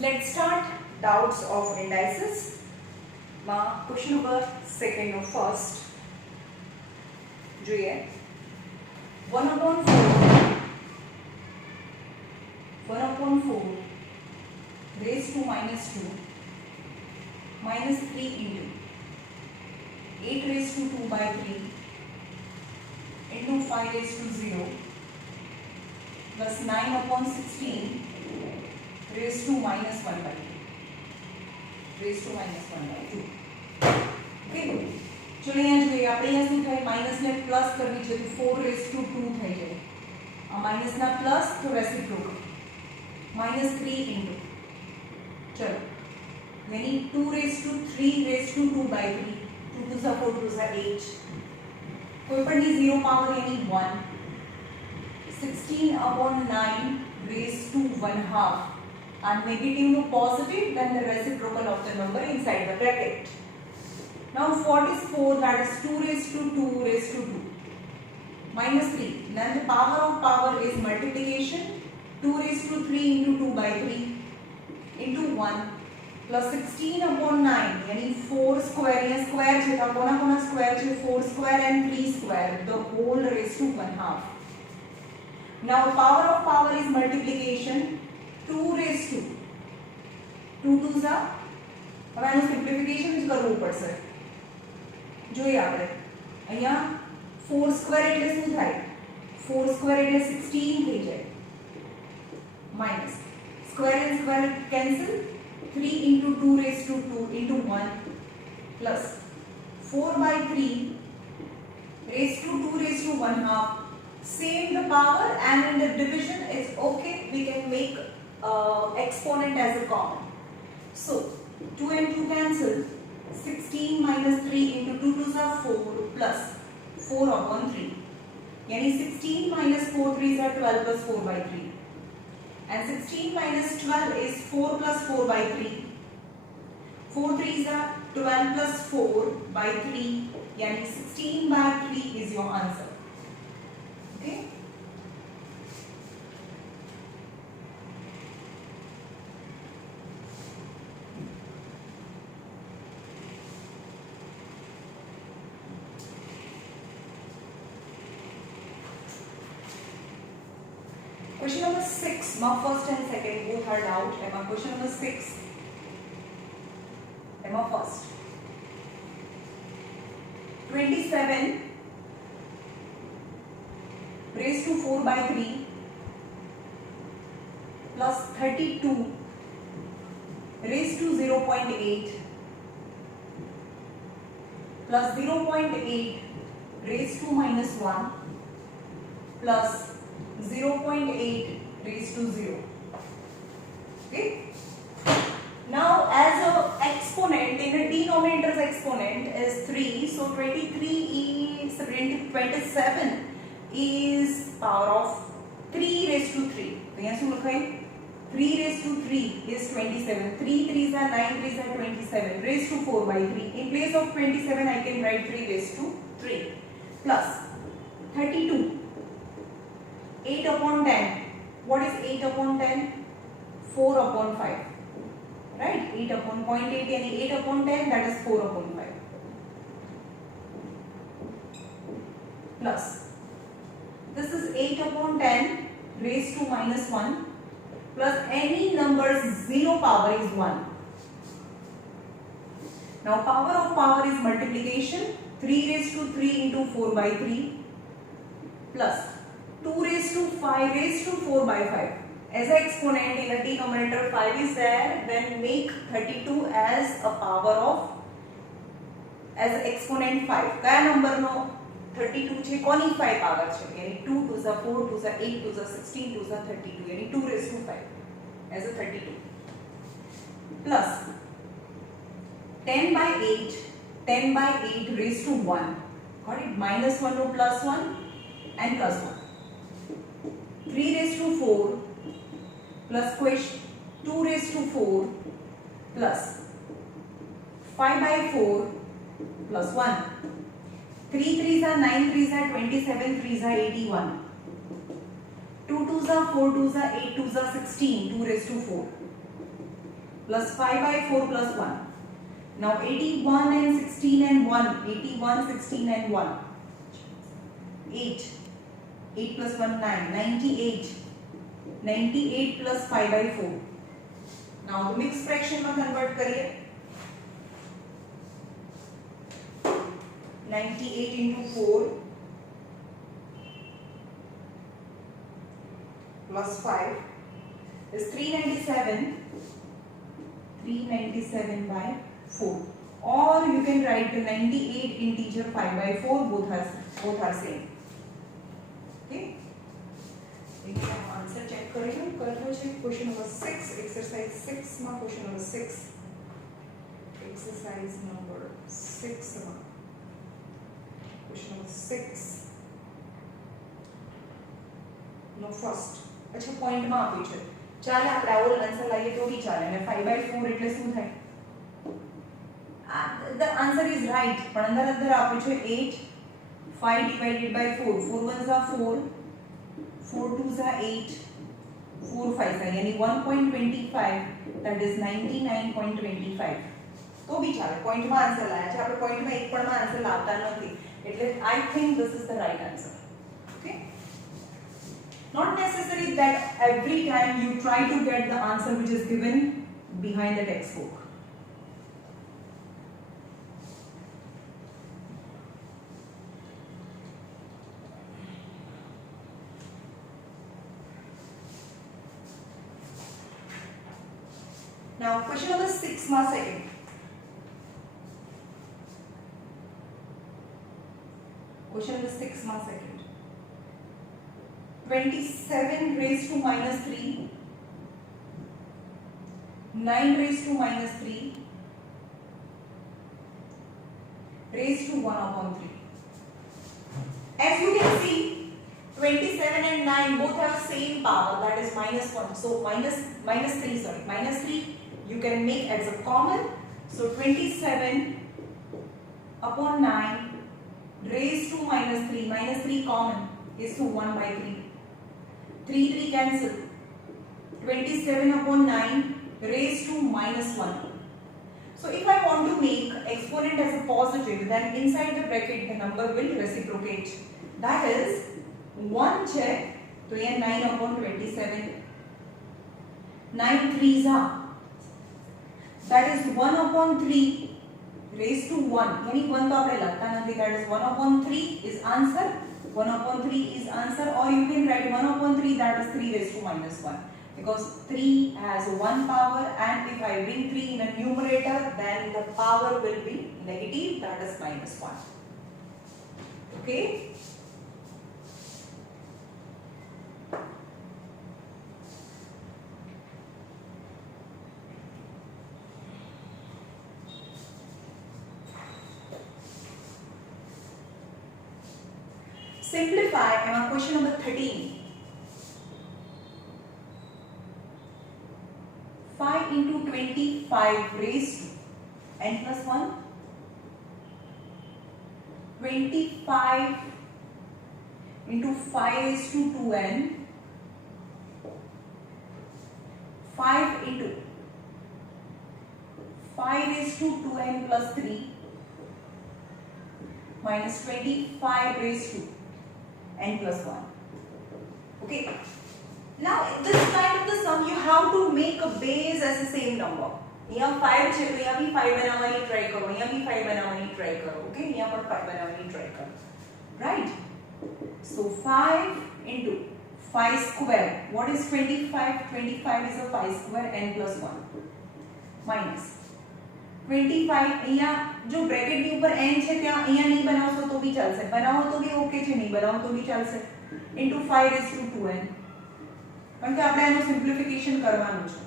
Let's start doubts of indices. Question number second or first. જોઈએ 1/4 raised to -2 -3 into 8 raised to 2 by 3 into 5 raised to 0 plus 9/16 raised to -1 by 2 raised to -1 by 2. Okay, चलो यहाँ જોઈએ આપણે यहाँ શું થાય minus ને plus કરવી છે તો 4 raised to 2 થઈ જાય આ માઈનસ ના પ્લસ તો રેસિપ્રોકલ -3 into चलो यानी 2 raised to 3 raised to 2 by 3 2 to the 4 to the 8 कोई पर नहीं 0 पावर यानी 1 16/9 raised to 1/2 and negative to positive then the reciprocal of the number inside the bracket. Now 44 that is 2 raised to 2 raised to 2 -3 then the power of power is multiplication 2 raised to 3 into 2 by 3 into 1 plus 16/9 यानी 4 square या square છે તો કોના square છે 4 square and 3 square the whole raised to 1/2. Now power of power is multiplication 2 raised to 2 to the હવે આનું simplification જ કરવું પડશે જોઈએ આપણે અહીંયા 4 સ્ક્વેર એટલે શું થાય 4 સ્ક્વેર એટલે 16 થઈ જાય minus square and square cancel 3 into 2 raised to 2 into 1 plus 4 by 3 raised to 2 raised to 1/2 same the power and in the division it's okay we can make exponent as a common so 2 and 2 cancel 16 minus 3 into 2 to the 4 plus 4/3 yani 16 minus 4 3s are 12 plus 4 by 3 and 16 minus 12 is 4 plus 4 by 3 4 3s are 12 plus 4 by 3 yani 16 by 3 is your answer. Okay, question number 6 my first and second both are out and question number 6 my first 27 raised to 4 by 3 plus 32 raised to 0.8 plus 0.8 raised to -1 plus 0.8 raised to 0. Okay, now as a exponent in a denominator's exponent is 3 so 23 is 27 is power of 3 raised to 3 तो यहाँ શું લખાય 3 raised to 3 is 27 3 3s are 9 3s are 27 raised to 4 by 3 in place of 27 I can write 3 raised to 3 plus 32 8/10 what is 8/10 4/5 right 8/0.8 yani 8/10 that is 4/5 plus this is 8/10 raised to -1 plus any number's 0 power is 1. Now power of power is multiplication 3 raised to 3 into 4 by 3 plus 2 raised to 5 raised to 4 by 5 as an exponent in a denominator 5 is there then make 32 as a power of as an exponent 5 કયા નંબરનો 32 છે કોની 5 power છે yani 2 to the 4 to the 8 to the 16 to the 32 yani 2 raised to 5 as a 32 plus 10 by 8 10 by 8 raised to 1 got it -1 no +1 and +1 3 raised to 4 plus question 2 raised to 4 plus 5 by 4 plus 1 3 3s are 9 3s are 27 3s are 81 2 2s are 4 2s are 8 2s are 16 2 raised to 4 plus 5 by 4 plus 1. Now 81 and 16 and 1. 81, 16 and 1. 8. 8 plus 1, 9. 98. 98 plus 5 by 4. Now the mixed fraction में convert करिए. 98 into 4 plus 5 is 397. 397 by 4. Or you can write the 98 integer 5 by 4. Both are same. Okay. Answer check करेंगे. कर लो check. Question number 6, exercise 6 में question number 6, exercise number 6 में question number 6 नो first. अच्छा point में આપ્યું છે. ચાલે આપણે આવો આન્સર લાવીએ તો બી ચાલે. અને 5 by 4 એટલે શું થાય? The answer is right. પણ અંદર આપ્યું છે 8. 5 divided by 4. 4 ones are 4. 4 twos are 8. 4 5s are यानी 1.25. That is 99.25. તો બી ચાલે. પોઈન્ટ માં આન્સર લાયા છે આપણે. પોઈન્ટ માં એક પણ માં આન્સર લાવતા નથી. એટલે I think this is the right answer. Okay. Not necessary that every time you try to get the answer which is given behind the textbook. Now question number 6 ma second. Question number 6 ma second. 27 raised to minus 3, 9 raised to minus 3, raised to 1 upon 3. As you can see, 27 and 9 both have same power, that is minus 1. So minus 3 you can make as a common. So 27 upon 9 raised to minus 3 common is to 1 by 3. 3 cancel. 27 upon 9 raised to minus 1. So if I want to make exponent as a positive, then inside the bracket the number will reciprocate. That is 1 check. So here 9 upon 27. 9 3s are. That is 1 upon 3 raised to 1. यानी 1 तो आपने लगता नहीं. That is 1 upon 3 is answer. 1 upon 3 is answer, or you can write 1 upon 3, that is 3 raised to minus 1, because 3 has 1 power, and if I bring 3 in a numerator, then the power will be negative, that is minus 1. Okay. Simplify and question number 13. 5 into 25 raised to n plus 1. 25 into 5 raised to 2n. 5 into 5 raised to 2n plus 3 minus 25 raised to n plus 1. Okay. Now this kind of the sum you have to make a base as the same number. यहाँ 5 છે તો यहाँ भी 5 बनाने try करो. यहाँ भी 5 बनाने try करो. Okay. यहाँ पर 5 बनाने try करो. Right. So 5 into 5 square. What is 25? 25 is a 5 square n plus 1 minus 25. અહીંયા जो ब्रैकेट के ऊपर n છે ત્યાં અહીંયા नहीं बनाओ तो भी चलશે. बनाओ तो भी ओके છે, नहीं बनाओ तो भी चलશે. into 5 raised to 2n. કારણ કે આપણે આનું સિમ્પ્લિફિકેશન કરવાનું છે.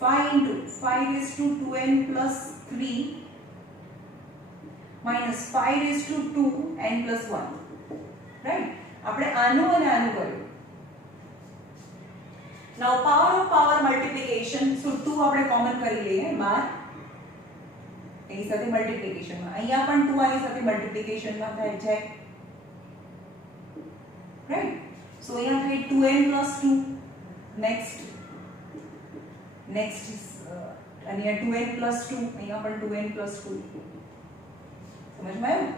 5 into 5 raised to 2n plus 3 minus 5 raised to 2n plus 1. Right? આપણે આનું અને આનું કર્યું. Now power of power multiplication. So 2 આપણે કોમન કરી લઈએ. 12 એની સાથે મલ્ટીપ્લિકેશન માં. અહીંયા પણ 2 આની સાથે મલ્ટીપ્લિકેશન માં થાય છે. રાઈટ. સો અહીંયા થઈ 2n plus 2. Next is અને અહીંયા 2n + 2, અહીંયા પણ 2n + 2. સમજમાં આવ્યું?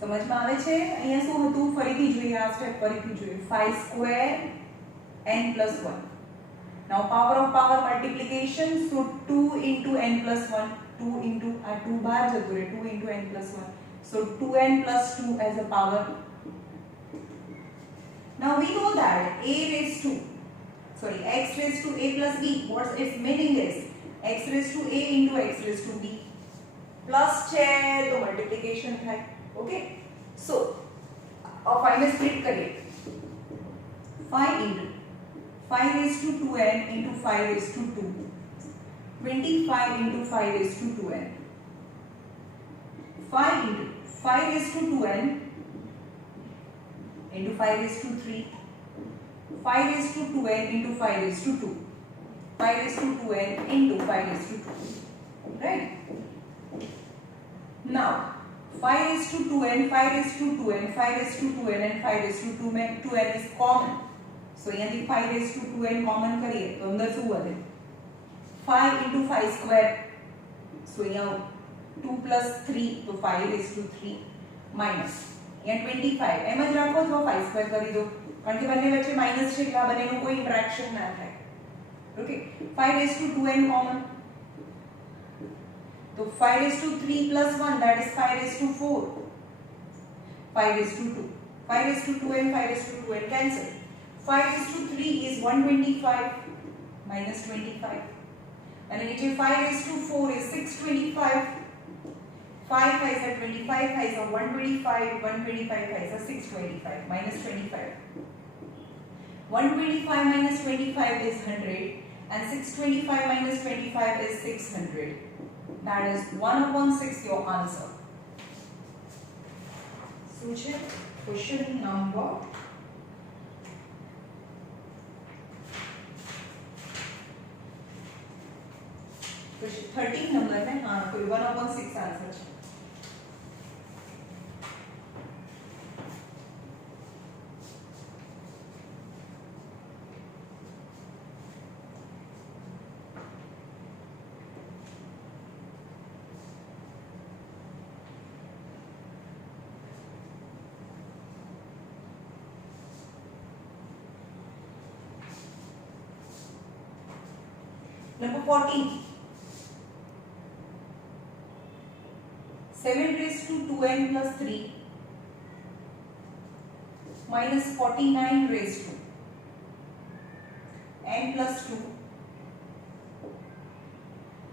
સમજમાં આવે છે? અહીંયા શું હતું ફરીથી જોઈએ, આ સ્ટેપ ફરીથી જોઈએ. 5 square n + 1. Now power of power multiplication, so 2 into n + 1, 2 into આ 2 બહાર જતું રહે, 2 into n + 1, so 2n + 2 as a power. Now we know that x raised to a plus b, what its meaning is x raised to a into x raised to b, plus છે તો multiplication થાય. Okay, so ફાઈને split કરીએ. 5 into 5 raised to 2n into 5 raised to 2, 25 into 5 raised to 2n, 5 into 5 raised to 2n into 5 raised to 3, 5 raised to 2n into 5 raised to 2, 5 raised to 2n into 5 raised to 2, right? Now 5 raised to 2n, 5 raised to 2n, 5 raised to 2n and 5 raised to 2n is common. So અહીંયાથી 5 raised to 2n common કરીએ તો અંદર શું વધે? 5 into 5 square, so અહીંયા 2 plus 3 તો 5 raised to 3 minus અહીંયા 25 એમ જ રાખો તો 5 square કરી દો કારણ કે બંને વચ્ચે માઈનસ છે એટલે આ બંનેનું કોઈ ઇન્ટરેક્શન ના થાય. Okay, 5 raised to 2n common, તો 5 raised to 3 plus 1, that is 5 raised to 4, 5 raised to 2, 5 raised to 2n, 5 raised to 2n cancel. 5 raised to 3 is 125 minus 25, and नीचे 5 raised to 4 is 625, 5 5 are 25, 5 are 125, 125 5 are 625 minus 25. 125 minus 25 is 100 and 625 minus 25 is 600. That is 1/6 your answer. So question number 13 number में हाँ कोई 1/6 answer है. Number 14. 7 raised to 2n plus 3 minus 49 raised to n plus 2,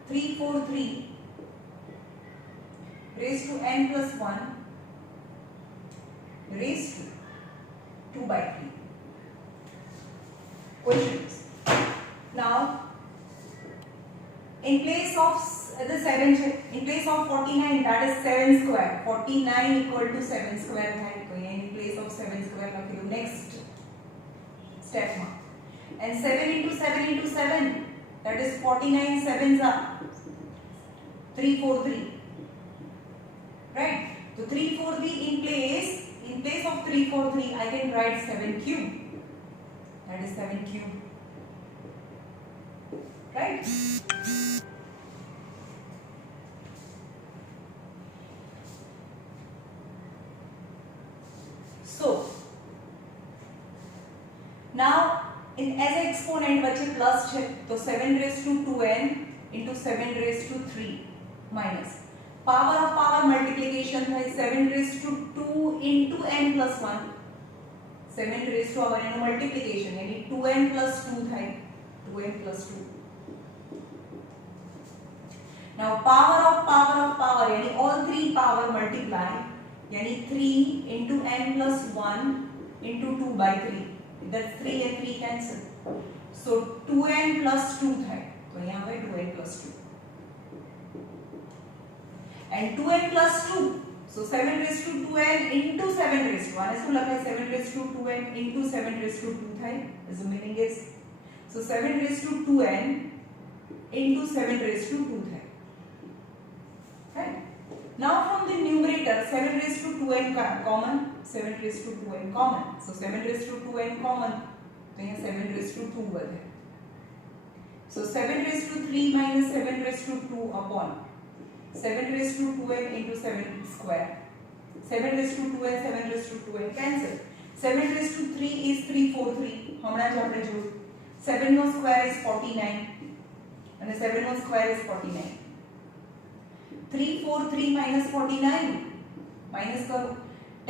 343 raised to n plus 1 raised to 2/3. Questions. Now in place of the 7, in place of 49, that is 7 square, 49 equal to 7 square થાય તો અહીંયા in place of 7 square લખી દો next step માં. And 7 into 7 into 7, that is 49 sevens are 343, right? So 343 in place of 343 I can write 7 cube, that is 7 cube, right? So now in as a exponent વચ્ચે plus છે તો 7 raised to 2n into 7 raised to 3 minus power of power multiplication થાય 7 raised to 2 into n plus 1, 7 raised to our multiplication यानी 2n plus 2 થાય 2n plus 2. Now power of power यानी all three power multiply यानी 3 into n plus 1 into 2/3, that's 3 and 3 cancel, so 2n plus 2 થાય તો અહીંયા આવે 2n plus 2 and 2n plus 2, so 7 raised to 2n into 7 raised to 1 શું લખાય 7 raised to 2n into 7 raised to 2 થાય, the meaning is so 7 raised to 2n into 7 raised to 2 થાય, right? Now from the numerator 7 raised to 2n common, 7 raised to 2n common, so 7 raised to 2n common तो यहाँ 7 raised to 2 વધે, So 7 raised to 3 minus 7 raised to 2 upon 7 raised to 2n into 7 square. 7 raised to 2 and 7 raised to 2n cancel. 7 raised to 3 is 343. હમણાં જ આપણે જોયું. 7 નો square is 49 અને 7 નો square is 49. 343 minus 49 minus करो.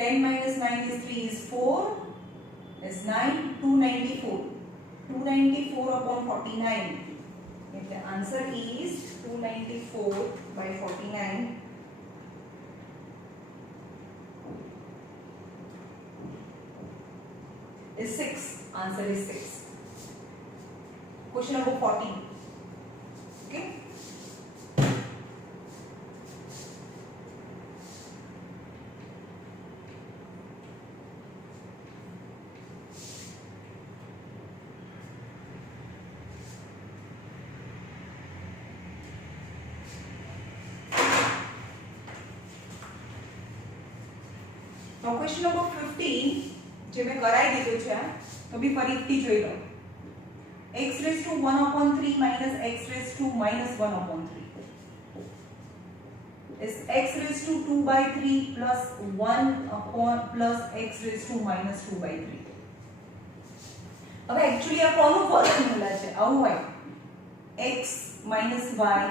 10 minus 9 is 3 is 4 is 9 294. 294 upon 49. The answer is 294 by 49 is 6. Answer is 6. Question number 14. Okay. Now question number 15 જે મેં કરાઈ દીધું છે તો બી ફરીથી જોઈ લો. x raised to 1 upon 3 minus x raised to minus 1 upon 3 is x raised to 2 by 3 plus 1 upon plus x raised to minus 2 by 3. હવે actually આ કોનું ફોર્મ્યુલા છે? આવું હોય x minus y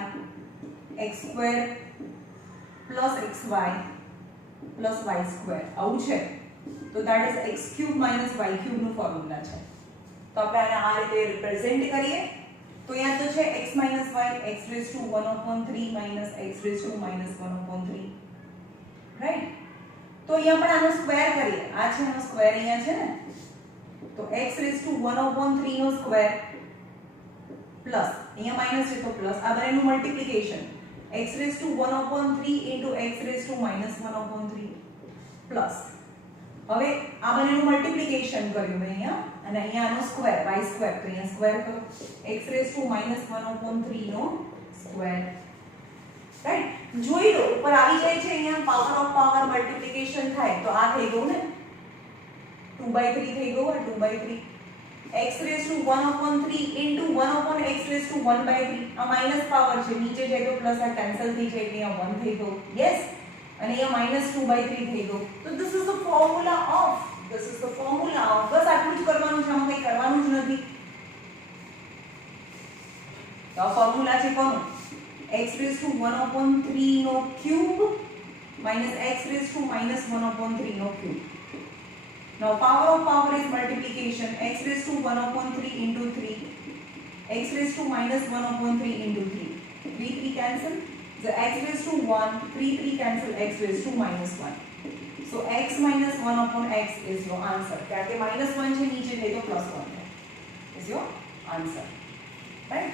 x square plus xy plus y square આવું છે. તો that is x cube minus y cube નું ફોર્મ્યુલા છે. તો આપણે આને આ રીતે રિપ્રેઝન્ટ કરીએ. તો અહીંયા તો છે x minus y x raised to 1 upon 3 minus x raised to minus 1 upon 3. Right? તો અહીંયા આપણે આનો સ્ક્વેર કરીએ. આ છે આનો સ્ક્વેર અહીંયા છે ને. તો x raised to 1 upon 3 નો સ્ક્વેર પ્લસ અહીંયા માઈનસ છે તો પ્લસ આ બંનેનું multiplication x raised to 1 upon 3 into x raised to minus 1 upon 3 plus હવે આ બંનેનું મલ્ટીપ્લિકેશન કર્યું મેં અહીંયા અને અહીંયા આનો સ્ક્વેર y સ્ક્વેર તો અહીંયા સ્ક્વેર કરો x raised to minus 1 upon 3 નો સ્ક્વેર. રાઈટ? જોઈ લો ઉપર આવી જાય છે અહીંયા પાવર ઓફ પાવર મલ્ટીપ્લિકેશન થાય તો આ થઈ ગયું ને 2/3 થઈ ગયું આ 2/3 x raised to 1 upon 3 into 1 upon x raised to 1/3 આ માઈનસ પાવર છે નીચે જાય તો પ્લસ આ કેન્સલ થઈ જાય એટલે અહીંયા 1 થઈ ગયું. યસ અને અહીંયા minus 2/3 થઈ ગયું. તો this is the formula of બસ આટલું જ કરવાનું છે આમાં કંઈ કરવાનું જ નથી. તો આ ફોર્મ્યુલા છે કોનું? x raised to 1 upon 3 નો cube minus x raised to minus 1 upon 3 નો cube. Now power of power is multiplication x raised to 1 upon 3 into 3 x raised to minus 1 upon 3 into 3 3 cancel. The x raised to 1 3 cancel x raised to minus 1. So x minus 1 upon x is your answer. क्या के minus 1 છે નીચે જાય તો plus 1 is your answer. Right?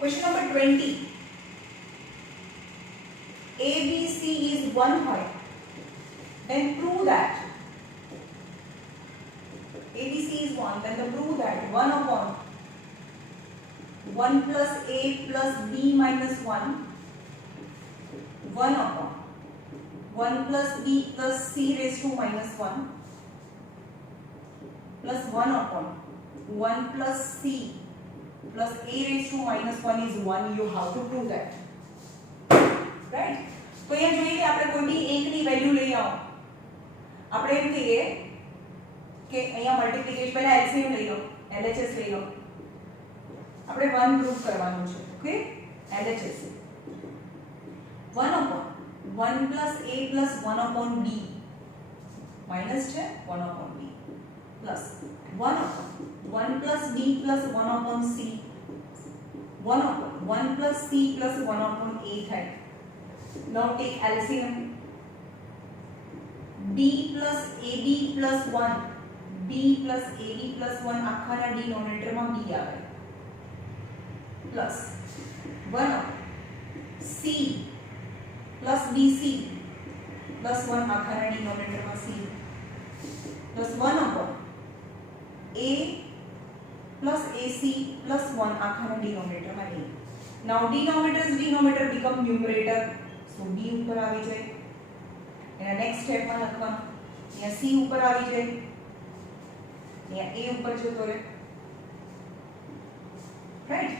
Question number 20. ABC is 1 height. Then prove that ABC is 1. Then prove that 1 upon 1 plus A plus B minus 1 1 upon 1 plus B plus C raised to minus 1 plus 1 upon 1 plus C plus A raised to minus 1 is 1. You have to prove that. Right? તો અહીંયા જોઈએ આપણે કોઈ બી એકની value લઈ આવો. આપણે એમ કહીએ કે અહીંયા મલ્ટીપ્લિકેશન પહેલા LCM લઈ લો, LHS લઈ લો. આપણે 1 પ્રૂવ કરવાનું છે. Okay? LHS 1 upon 1 plus A plus 1 upon B minus છે 1 upon B plus 1 upon 1 plus B plus 1 upon C 1 upon 1 plus C plus 1 upon A થાય. Now take LCM. B plus AB plus 1 B plus AB plus 1 આખાના ડિનોમિનેટરમાં B આવે plus 1 upon C plus BC plus 1 આખાના ડિનોમિનેટરમાં C plus 1 upon A plus AC plus 1 આખાના ડિનોમિનેટરમાં a. Now denominator become numerator, so b ઉપર આવી જાય. એના next સ્ટેપમાં લખવાનું, અહીંયા c ઉપર આવી જાય, અહીંયા a ઉપર જતો રહે. Right?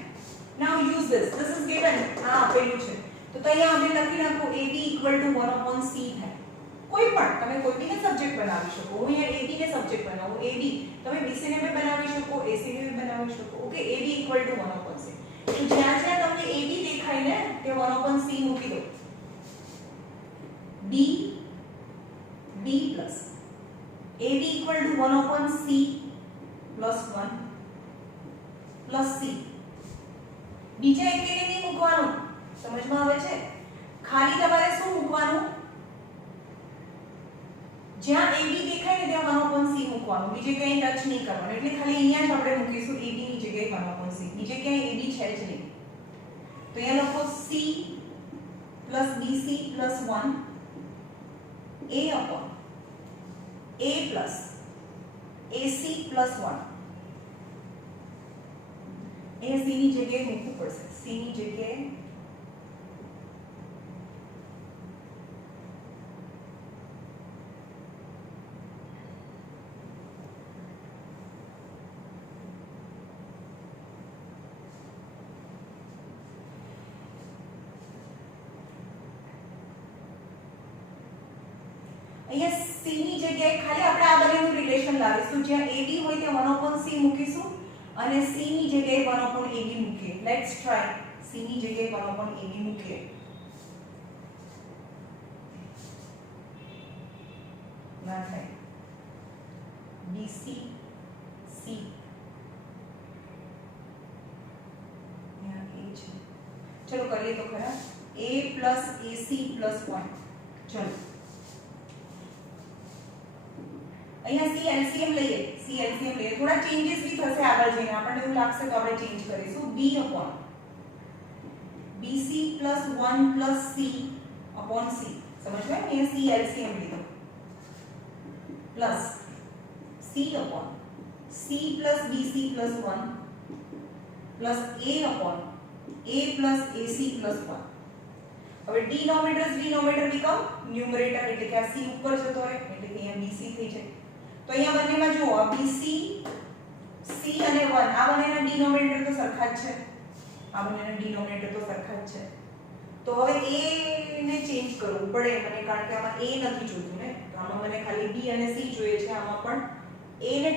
Now use this. This is given. આ આપેલું છે. તો અહીંયા આપણે લખી નાખો ab equal to 1 upon c થાય. કોઈ પણ તમે કોઈ બીને સબ્જેક્ટ બનાવી શકો. હું અહીંયા ab ને સબ્જેક્ટ બનાવું. ab તમે bc ને પણ બનાવી શકો, ac ને પણ બનાવી શકો. Okay, ab equal to 1 upon c. તો જ્યાં જ્યાં તમને ab દેખાય ને તે 1 upon c મૂકી દો. b plus ab equal to 1 upon c plus 1 plus c. બીજા એકેને નહીં મૂકવાનું. સમજમાં આવે છે? ખાલી તમારે શું મૂકવાનું? જ્યાં ab દેખાય ને ત્યાં 1 upon c મૂકવાનું. બીજે ક્યાંય ટચ નહીં કરવાનું. એટલે ખાલી અહીંયા જ આપણે મૂકીશું ab ની જગ્યાએ 1 upon c. બીજે ક્યાંય ab છે જ નહીં. તો અહીંયા લખો c plus bc plus 1 a upon a plus ac plus 1. A c ની જગ્યાએ મૂકવું પડશે. c ની જગ્યાએ અહીંયા c ની જગ્યાએ ખાલી આપણે આ બંનેનું રિલેશન લાવીશું. જ્યાં ab હોય ત્યાં 1 upon c મૂકીશું અને c ની જગ્યાએ 1 upon ab મૂકીએ. Let's try. c ની જગ્યાએ 1 upon ab મૂકીએ. ના થાય. bc c यहाँ a છે. ચલો કરીએ તો ખરા. a plus ac plus 1. ચલો અહીંયા c LCM લઈએ. c LCM લઈએ. થોડા ચેન્જીસ भी થશે આગળ જઈને. આપણને એવું લાગશે તો આપણે ચેન્જ કરીશું. b upon bc plus 1 plus c upon c. સમજ્યો? અહીંયા c LCM લીધો. plus c upon c plus bc plus 1 plus a upon a plus ac plus 1. હવે denominator become numerator, એટલે કે આ c ઉપર જતો રહે, એટલે કે અહીંયા bc થઈ જાય. તો અહીંયા બંનેમાં જુઓ, આ bc c અને 1 આ બંનેના ડિનોમિનેટર તો સરખા જ છે. આ બંનેના ડિનોમિનેટર તો સરખા જ છે. તો હવે a ને ચેન્જ કરવું પડે મને, કારણ કે આમાં a નથી જોઈતું ને. તો આમાં મને ખાલી b અને c જોઈએ છે. આમાં પણ a ને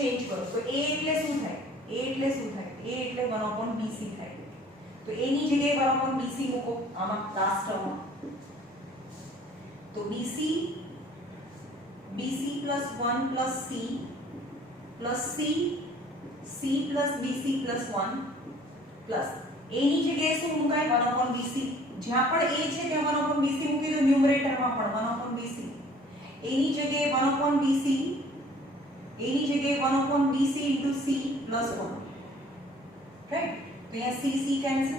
ચેન્જ કરો. તો a એટલે શું થાય? a એટલે શું થાય? a એટલે 1 upon bc થાય. તો a ની જગ્યાએ 1 upon bc મૂકો આમાં લાસ્ટ ટર્મમાં. તો bc plus 1 plus c plus c plus bc plus 1 plus a ની જગ્યાએ શું મુકાય? 1 upon bc. જ્યાં પણ a છે ત્યાં 1 upon bc મૂકી દો. ન્યુમરેટરમાં પણ 1 upon bc. a ની જગ્યાએ 1 upon bc, a ની જગ્યાએ 1 upon bc into c plus 1. Right? તો અહીંયા c કેન્સલ.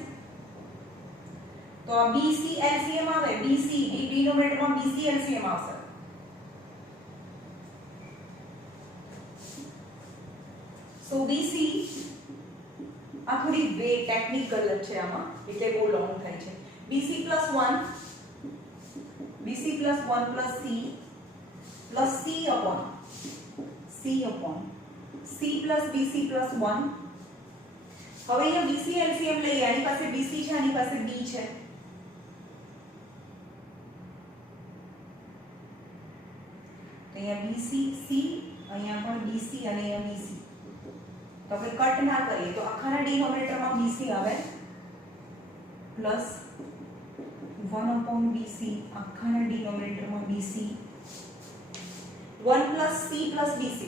તો આ bc LCM આવે. bc ડિનોમિનેટરમાં bc LCM આવશે. સો bc આ થોડી વે ટેકનિકલ છે આમાં, એટલે બહુ લોંગ થાય છે. bc plus 1 plus c plus c upon c plus bc plus 1. હવે અહીંયા bc LCM લઈએ. આની પાસે bc છે, આની પાસે b છે. તો અહીંયા bc c, અહીંયા પણ bc અને અહીંયા bc. તો આપણે કટ ના કરીએ તો આખાના ડિનોમિનેટરમાં bc આવે plus 1 upon bc આખાના ડિનોમિનેટરમાં bc 1 plus c plus bc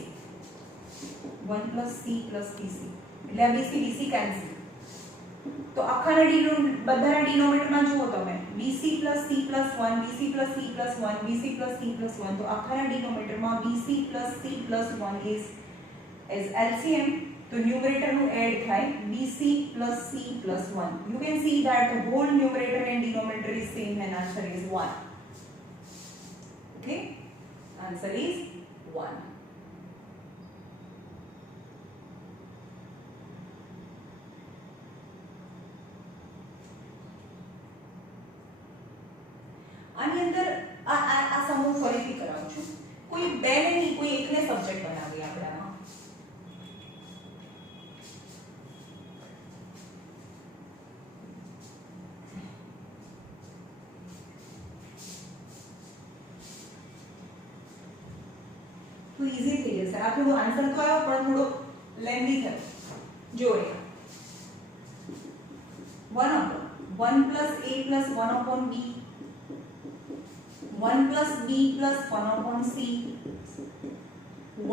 1 plus c plus bc એટલે આ bc કેન્સલ. તો આખાના બધાના ડિનોમિનેટરમાં જુઓ તમે bc plus c plus 1 bc plus c plus 1 bc plus c plus 1. તો આખાના ડિનોમિનેટરમાં bc plus c plus 1 is LCM. तो numerator નું add થાય bc plus c plus 1. You can see that the whole numerator and denominator is same and answer is 1. Okay, answer is 1. આની અંદર આ સમૂહ ફરીથી કરાવું છું. કોઈ બેને નહીં, કોઈ એકને સબ્જેક્ટ બનાવીએ આપણે આમાં. તો ઈઝી થઈ જશે. આ થોડું આન્સર તો આવ્યો પણ થોડો લેન્ધી થયો. જો અહીંયા 1 plus a plus 1 upon b, 1 plus b plus 1 upon c,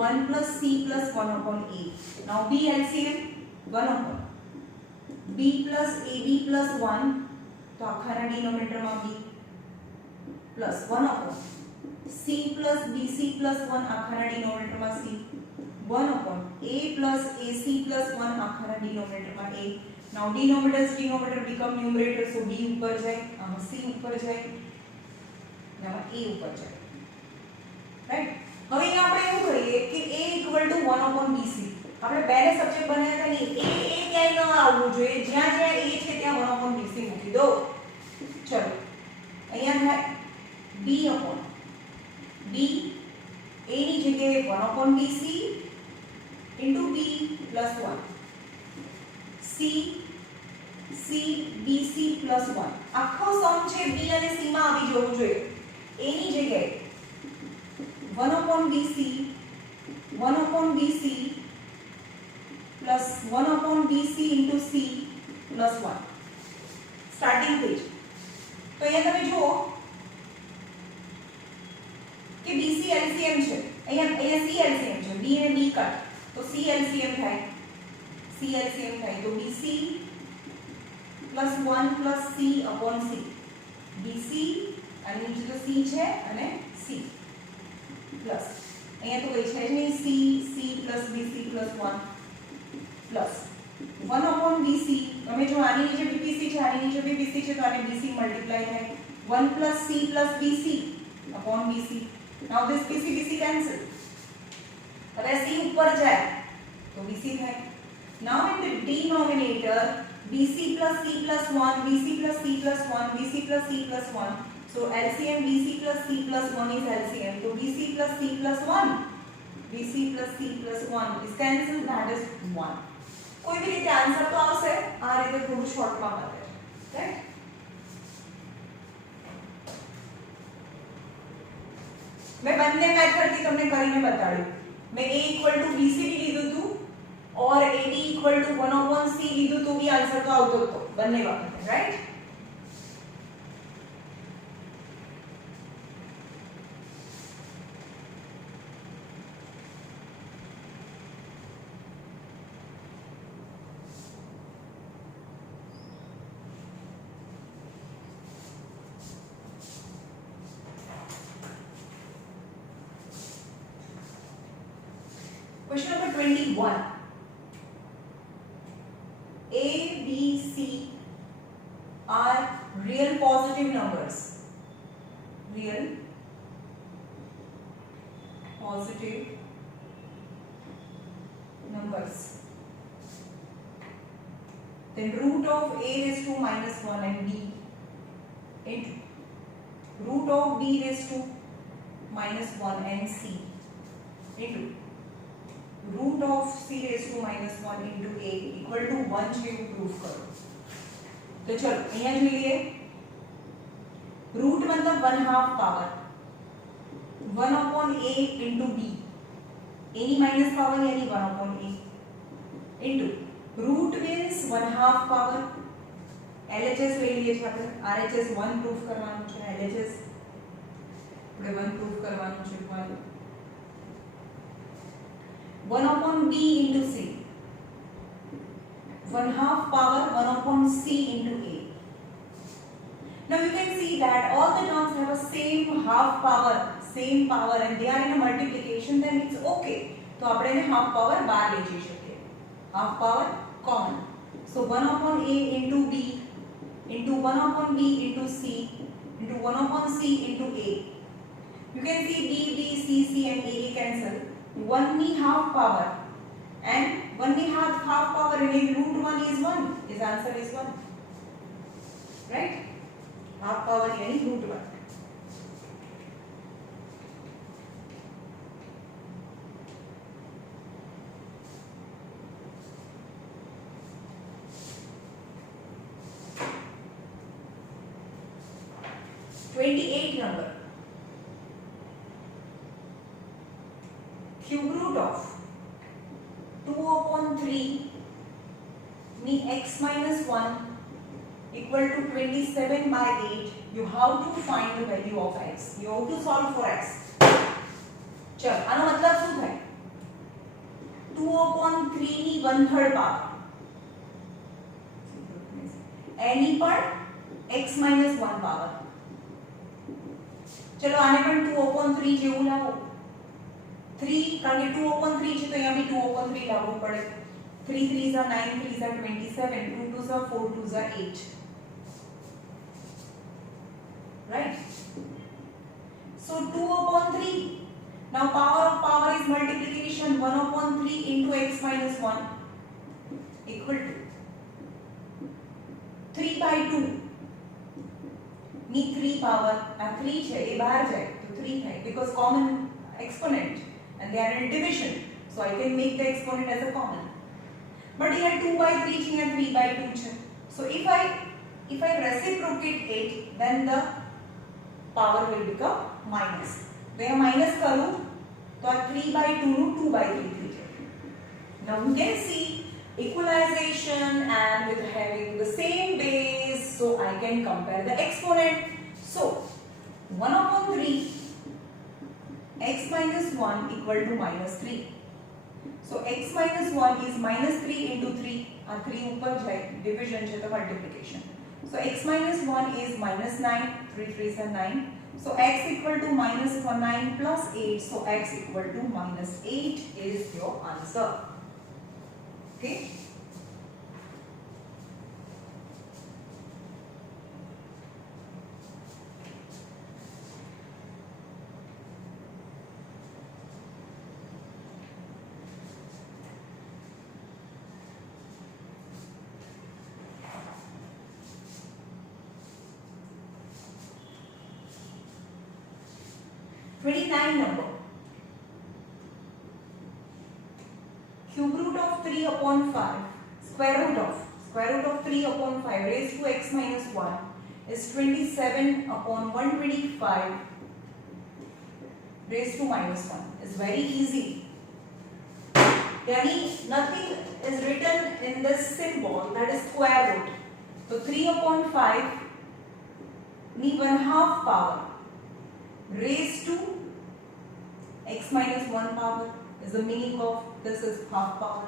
1 plus c plus 1 upon a. Now b LCM 1 upon b plus ab plus 1, तो आखाना डिनोमिनेटर में b plus 1 upon c plus bc plus 1, आखाना denominator में c, 1 upon a plus ac plus 1, आखाना denominator में a. Now denominator become numerator, so b ऊपर जाए, आमा c ऊपर जाए, आमा a ऊपर जाए, राइट. હવે અહીંયા આપણે એવું કરીએ કે a = 1 upon bc. આપણે બેને સબ્જેક્ટ બનાવ્યા હતા નહીં, a ક્યાંય ન આવવું જોઈએ, જ્યાં જ્યાં a છે ત્યાં 1 upon bc મૂકી દો. ચલો અહીંયા થાય b upon b, a ની જગ્યાએ 1 upon bc into b plus 1, c c bc plus 1. આખો સમ છે b અને c માં આવી જવું જોઈએ. a ની જગ્યાએ 1 upon bc, 1 upon bc plus 1 upon bc into c plus 1. Starting page. તો અહીંયા તમે જુઓ કે bc LCM છે. અહીંયા c LCM છે. b અને b કટ, તો c LCM થાય. c LCM થાય તો bc plus 1 plus c upon c. bc અને નીચે તો c છે અને c પ્લસ અહીંયા તો કઈ છે જ નહીં, c plus bc plus 1 plus 1 upon bc. તમે જો આની નીચે bpc છે, આની નીચે bpc છે, તો આને bc મલ્ટીપ્લાય થાય 1 plus c plus bc upon bc. now this bc cancel. હવે c ઉપર જાય તો bc થાય. now in the denominator bc plus c plus 1, bc plus c plus 1, bc plus c plus 1. so LCM bc plus c plus 1 is LCM. so bc plus c plus 1, bc plus c plus 1 is cancelled, that is 1. કોઈ भी રીતે answer તો આવશે. આ રીતે થોડું શોર્ટમાં બતાવે, right. મેં બંને મેથડથી તમને કરીને બતાડ્યું. મેં a = bc भी લીધું હતું और ab = 1 upon c લીધું તો भी આન્સર તો આવતો હતો બંને વખતે, right. Question number 21. A, B, C are real positive numbers. Real positive numbers. Then root of a raised to minus 1 and b into root of b raised to minus 1 and c into root of c raised to minus 1 into a equal to 1 છે એવું proof કરો. તો ચલો અહીંયા જોઈએ. Root मतलब 1/2 power 1 upon a into b. a ની minus power यानी 1 upon a into root means 1/2 power. LHS લઈ લઈએ છીએ આપણે. RHS 1 પ્રૂફ કરવાનું છે. LHS આપણે 1 પ્રૂફ કરવાનું છે. 1 upon b into c. 1/2 power 1 upon c into a. Now you can see that all the terms have a same half power, and they are in a multiplication, then it's okay. तो આપણે એને half power બહાર લઈ જઈ શકીએ. half power common. So 1 upon a into b into 1 upon b into c into 1 upon c into a. You can see b, b, c, c and a cancel. 1 ની half power and 1 ની half power and root 1 is 1. His answer is 1. Right? Half power यानी root 1. 28 number. Cube root of 2 upon 3 mean x minus 1 equal to 27 by 8. You have to find the value of x. You have to solve for x. चल आनो मतलब શું થાય 2 upon 3 ની 1/3 power એની પણ x minus 1 power. ચલો આને પણ 2 upon 3 જેવું લાવો 3 કારણ કે 2 upon 3 છે તો અહીંયા બી 2 upon 3 લાવવું પડે 3 3s are 9 3s are 27 2 2s are 4 2s are 8 right. So 2 upon 3. Now power of power is multiplication. 1 upon 3 into x minus 1 equal to 3 by 2 ની 3 power આ 3 છે એ બહાર જાય તો 3 થાય because common exponent and they are in division, so I can make the exponent as a common. But here 2 by 3 છે and 3 by 2 છે. So if I reciprocate it, then the power will become minus. When minus करूँ तो 3 by 2 નું 2 by 3 થઈ જાય. Now you can see equalization and with having the same base, so I can compare the exponent. So 1 upon 3 x minus 1 equal to minus 3. So x minus 1 is minus 3 into 3. 3 ऊपर जाए division છે तो multiplication. So x minus 1 is minus 9. 3 3s are 9. So x equal to minus 9 plus 8. So x equal to minus 8 is your answer. Okay. Number. Cube root of 3 upon 5. Square root of 3 upon 5 raised to x minus 1 is 27 upon 125 raised to minus 1. It's very easy. Yani nothing is written in this symbol, that is square root. So 3 upon 5 ni 1/2 power raised to x minus 1 power is the meaning of this is half power.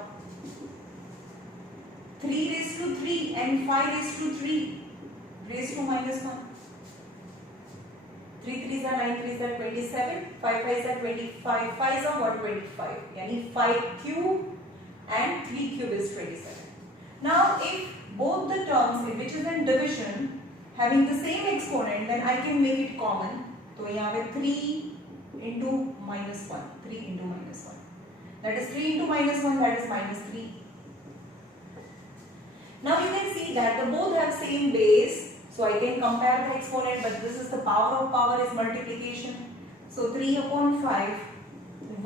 3 raised to 3 and 5 raised to 3 raised to minus 1. 3 3s are 9 3s are 27 5 5s are 25 5s are 125 yani 5 cube and 3 cube is 27. Now if both the terms which is in division having the same exponent, then I can make it common. So यहाँ पे 3 into minus 1, 3 into minus 1. That is 3 into minus 1, that is minus 3. Now you can see that the both have same base, so I can compare the exponent, but this is the power of power is multiplication. So 3 upon 5,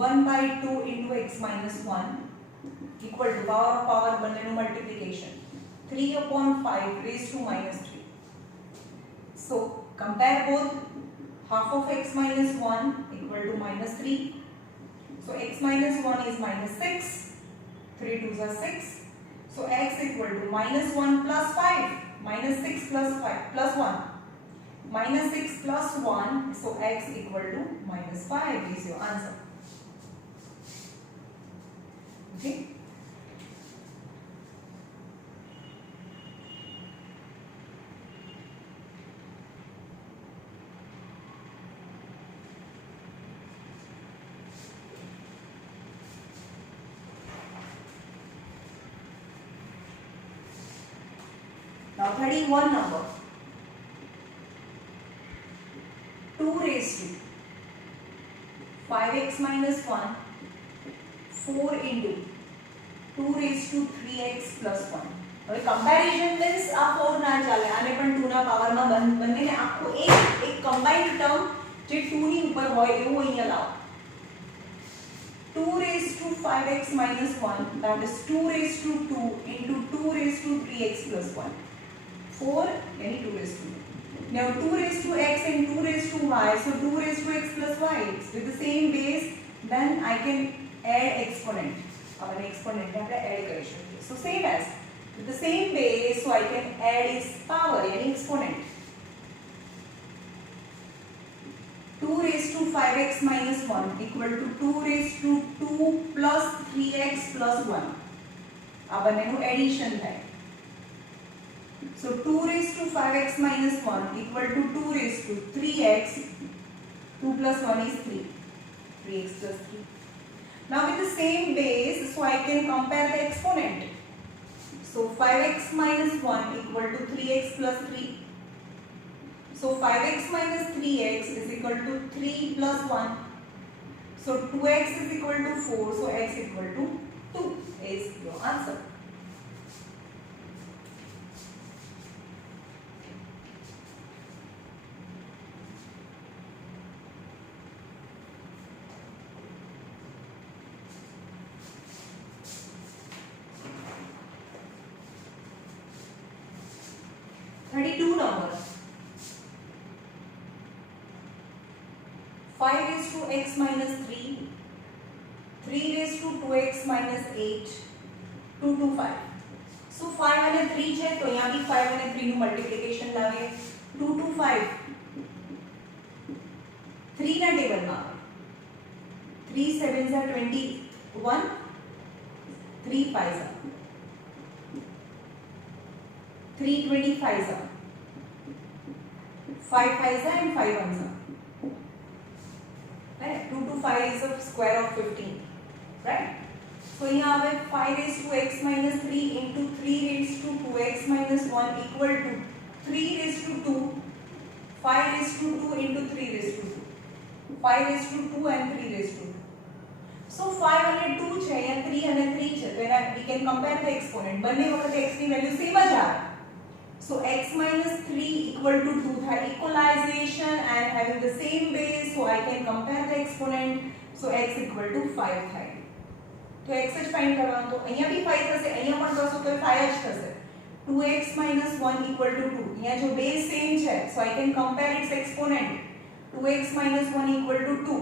1 by 2 into x minus 1 equal to power of power multiplication. 3 upon 5 raised to minus 3. So compare both. Half of x minus 1 equal to minus 3. So x minus 1 is minus 6. 3 2s are 6. So x equal to minus 1 plus 5. Minus 6 plus 5 plus 1. Minus 6 plus 1. So x equal to minus 5 is your answer. Okay. Now 31 number. 2 raised to 5x minus 1 4 into 2 raised to 3x plus 1. હવે comparison means આ 4 ના ચાલે આને પણ 2 ના power માં બંનેને આખો એક combined term જે 2 ની ઉપર હોય એવું અહીંયા લાવો. 2 raised to 5x minus 1, that is 2 raised to 2 into 2 raised to 3x plus 1. 4 यानी 2 raised to 2. Now 2 raised to x and 2 raised to y, so 2 raised to x plus y with the same base, then I can add exponent. Our exponent આપણે add કરી શકીએ. So same as with the same base, so I can add its power, yani exponent. 2 raised to 5x minus 1 equal to 2 raised to 2 plus 3x plus 1. આ બંનેનું addition થાય. So 2 raised to 5x minus 1 equal to 2 raised to 3x. 2 plus 1 is 3. 3x plus 3. Now with the same base, so I can compare the exponent. So 5x minus 1 equal to 3x plus 3. So 5x minus 3x is equal to 3 plus 1. So 2x is equal to 4. So x equal to 2 is your answer. Number 5 raised to x minus 3, 3 raised to 2x minus 8, 2 to 5. So 5 અને 3 છે તો અહીંયા બી 5 અને 3 નું multiplication લાવીએ. 2 to 5 3 ના ટેબલમાં 3 7s are 21, 3 5s are 3 25s are 5 5s are and 5 1s are. Right? 2 to 5 is a square of 15. Right? So here we have 5 raised to x minus 3 into 3 raised to 2x minus 1 equal to 3 raised to 2, 5 raised to 2 into 3 raised to 2. 5 raised to 2 and 3 raised to 2. So 5 અને 2 છે, અહીંયા 3 અને 3 છે, તો એના we can compare the exponent. બંને વખતે x ની વેલ્યુ સેમ જ આવે. So x minus 3 equal to 2 થાય equalization and having the same base, so I can compare the exponent. So x equal to 5 થાય. તો x જ ફાઇન્ડ કરવાનો, તો અહીંયા બી 5 થશે, અહીંયા પણ કરશો તો 5 જ થશે. 2x minus 1 equal to 2. અહીંયા જો બેઝ સેમ છે, so I can compare its exponent. 2x minus 1 equal to 2.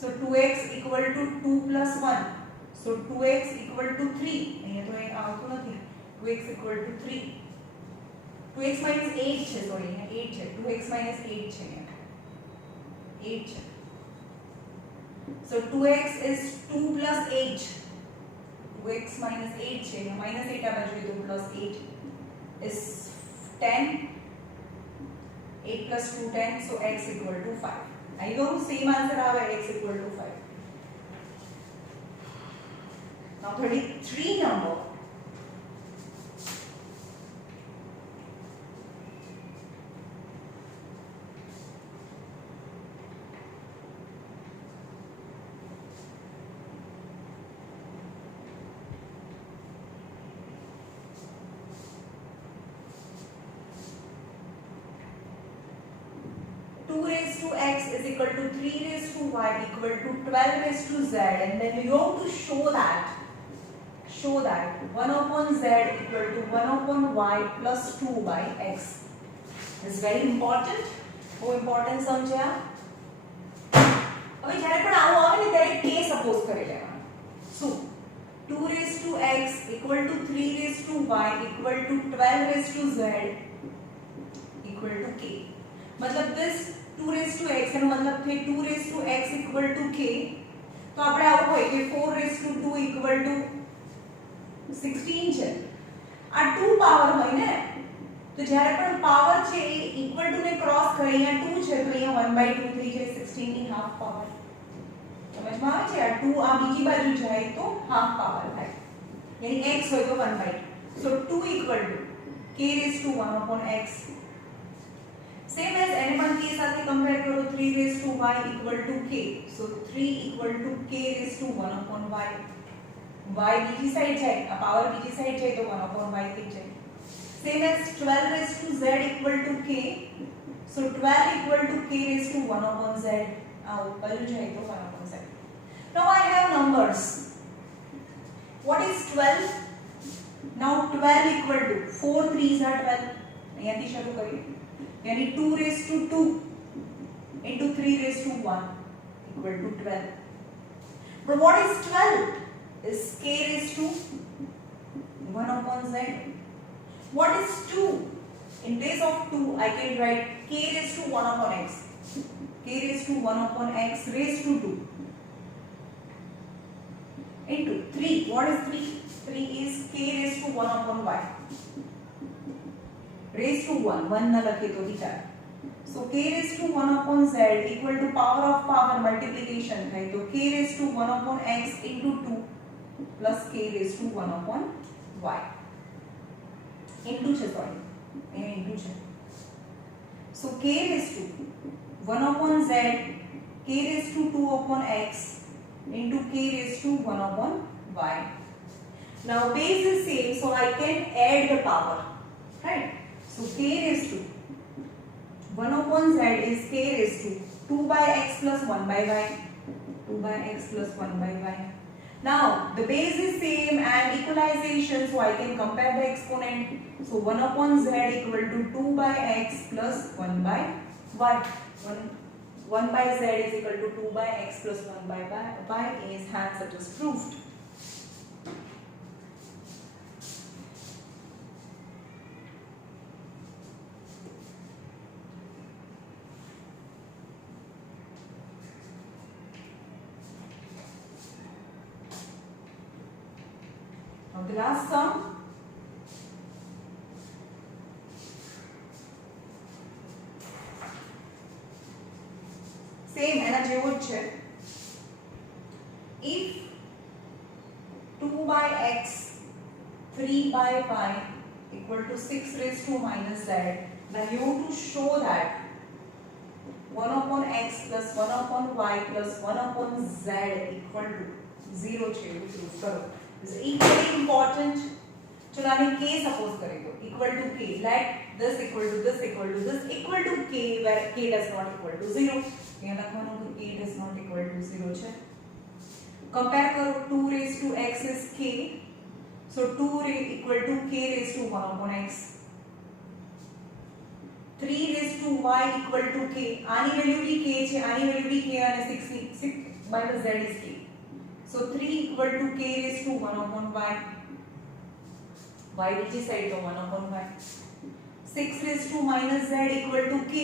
So 2x equal to 2 plus 1. So 2x equal to 3. અહીંયા તો એક આવતું નથી. 2x equal to 3. 2x minus 8 છે, sorry, 8 છે. 2x minus 8 છે અહીંયા. 8 છે. So 2x is 2 plus 8. 2x minus 8 છે. Minus 8 આ બાજુ તો plus 8 is 10. 8 plus 2 10. So x equal to 5. I know same answer આવે x equal to 5. Now 33 number. X is equal to 3 raised to y equal to 12 raised to z, and then we want to show that 1 upon z equal to 1 upon y plus 2 by x. This is very important. How important સમજ્યા? હવે જ્યારે પણ આવું આવે ને ત્યારે k suppose કરી લેવાનું. So 2 raised to x equal to 3 raised to y equal to 12 raised to z equal to k. मतलब this 2 raised to x એનો મતલબ છે 2 raised to x equal to k. તો આપણે આવું હોય કે 4 raised to 2 equal to 16 છે. આ 2 પાવર હોય ને, તો જ્યારે પણ પાવર છે એ ઇક્વલ ટુ ને ક્રોસ કરે, અહીંયા 2 છે તો અહીંયા 1/2 3 છે, 16 ની હાફ પાવર. સમજમાં આવે છે? આ 2 આ બીજી બાજુ જાય તો હાફ પાવર થાય, યાની x હોય તો 1/2. So 2 equal to k raised to 1 upon x. Same as એને પણ k સાથે કમ્પેર કરો, 3 raised to y equal to k. So 3 equal to k raised to 1 upon y. y બીજી સાઈડ જાય, આ પાવર બીજી સાઈડ જાય તો 1 upon y થઈ જાય. Same as 12 raised to z equal to k. So 12 equal to k raised to 1 upon z. આ બાજુ જાય તો 1 upon z. Now I have numbers. What is 12? Now 12 equal to 4 3s are 12. અહીંયાથી શરૂ કરીએ. यानी 2 raised to 2 into 3 raised to 1 equal to 12. But what is 12? Is k raised to 1 upon z. What is 2? In place of 2, I can write k raised to 1 upon x. K raised to 1 upon x raised to 2 into 3. What is 3? 3 is k raised to 1 upon y. Raised to 1. 1 न रखे तो विचार. So k raised to 1 upon z equal to power of power multiplication થાય તો k raised to 1 upon x into 2 plus k raised to 1 upon y. Into છે sorry. અહીંયા into છે. So k raised to 1 upon z, k raised to 2 upon x into k raised to 1 upon y. Now base is same, so I can add the power, right? So k raised to 1 upon z is k raised to 2 by x plus 1 by y. 2 by x plus 1 by y. Now the base is same and equalization, so I can compare the exponent. So 1 upon z equal to 2 by x plus 1 by y. 1 by z is equal to 2 by x plus 1 by y is hence it is proved. Now the last sum. Same એના જેવો જ છે. If 2 by x 3 by y equal to 6 raised to minus z, then you have to show that 1 upon x plus 1 upon y plus 1 upon z equal to 0 છે એવું prove કરો. This is equally important. चलो आने k suppose करें तो equal to k, let this equal to this equal to this equal to k where k does not equal to 0. यहाँ लखवानो तो k does not equal to 0 છે. Compare करो 2 raised to x is k, so 2 equal to k raised to 1 upon x. 3 raised to y equal to k. आनी value भी k છે, आनी value भी k અને 6 minus z is k. So 3 equal to k raised to 1 upon y. Y busy side तो 1 upon y. 6 raised to minus z equal to k.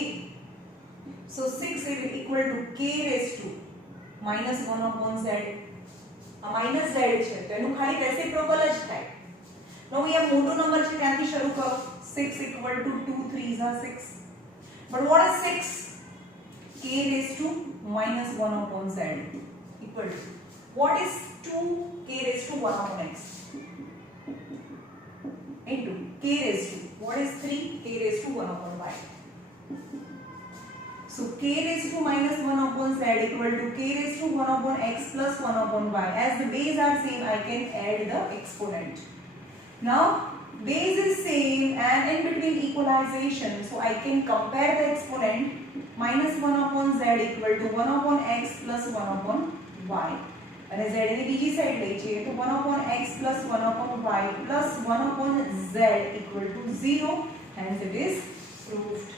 So 6 is equal to k raised to minus 1 upon z. આ minus z છે તો એનું ખાલી reciprocal જ થાય. નો અહીંયા મોટો નંબર છે ત્યાંથી શરૂ કરો. 6 equal to 2 3s are 6. But what is 6? K raised to minus 1 upon z equal to what is 2 k raised to 1 upon x into k raised to what is 3 k raised to 1 upon y. So k raised to minus 1 upon z equal to k raised to 1 upon x plus 1 upon y. As the base are same, I can add the exponent. Now base is same and in between equalization, so I can compare the exponent. Minus 1 upon z equal to 1 upon x plus 1 upon y. અને z ની બીજી side લઈ જઈએ તો 1 upon x plus 1 upon y plus 1 upon z equal to 0, hence it is proved.